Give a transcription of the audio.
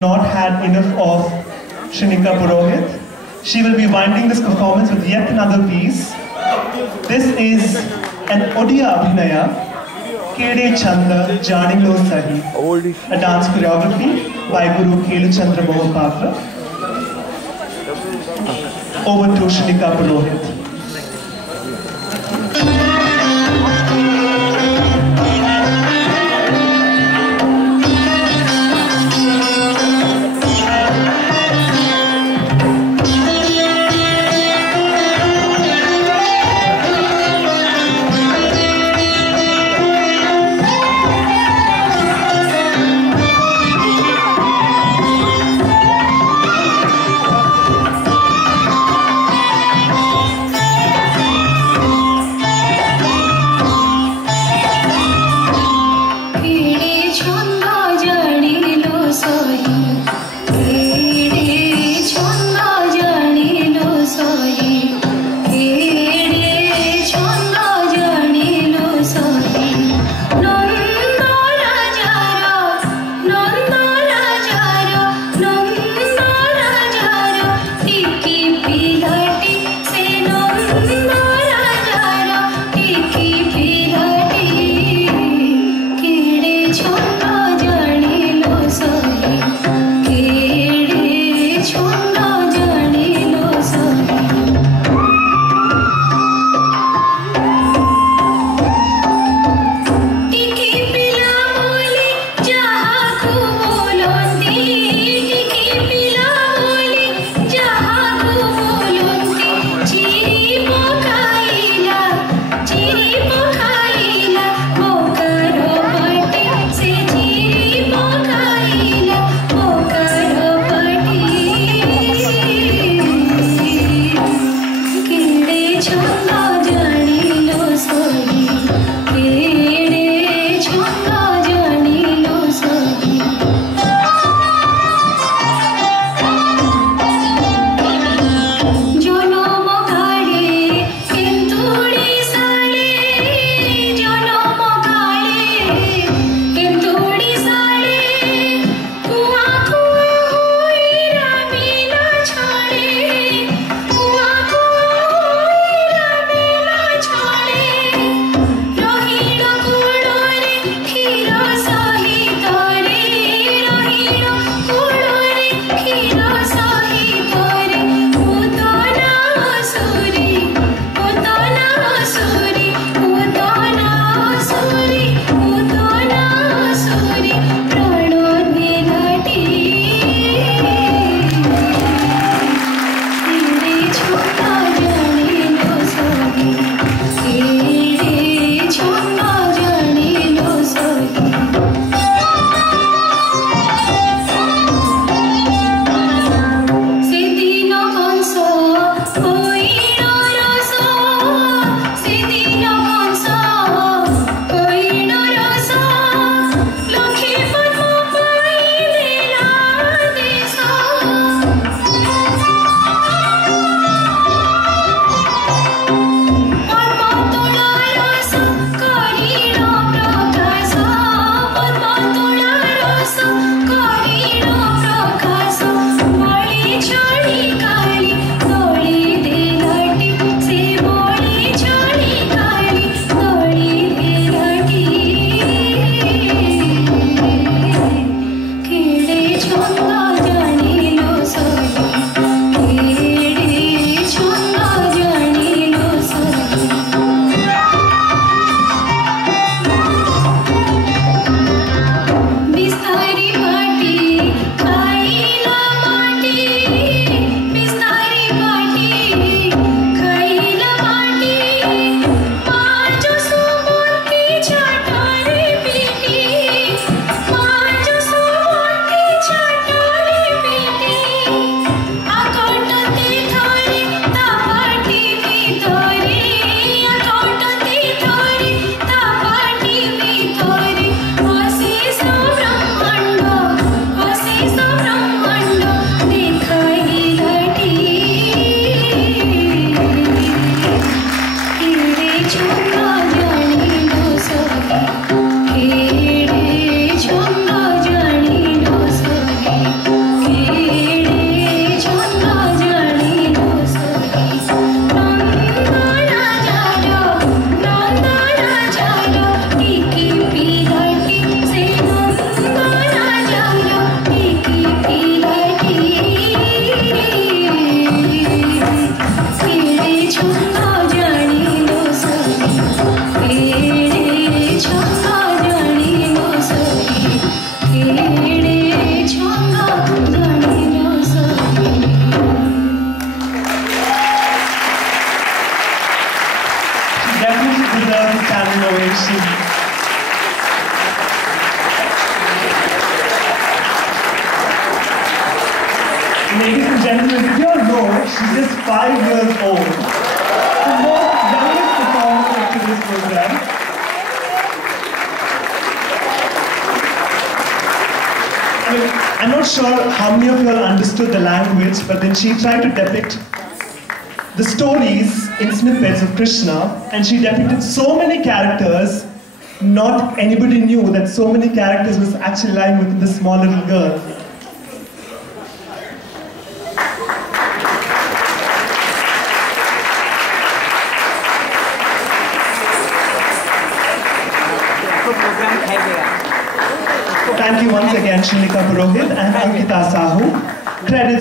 not had enough of Shrenika Purohit. She will be winding this performance with yet another piece. This is an Odia Abhinaya, Kede Chanda Janilo Sahi, a dance choreography by Guru Kelu Chandra Mohapatra. Over to Shrenika Purohit. Ladies and gentlemen, did you all know she's just 5 years old? The most youngest performer of today's program. I mean, I'm not sure how many of you all understood the language, but then she tried to depict the stories in snippets of Krishna, and she depicted so many characters, not anybody knew that so many characters was actually lying within this small little girl. Thank you once again, Shrinika Purohit and Ankita Sahu. Credits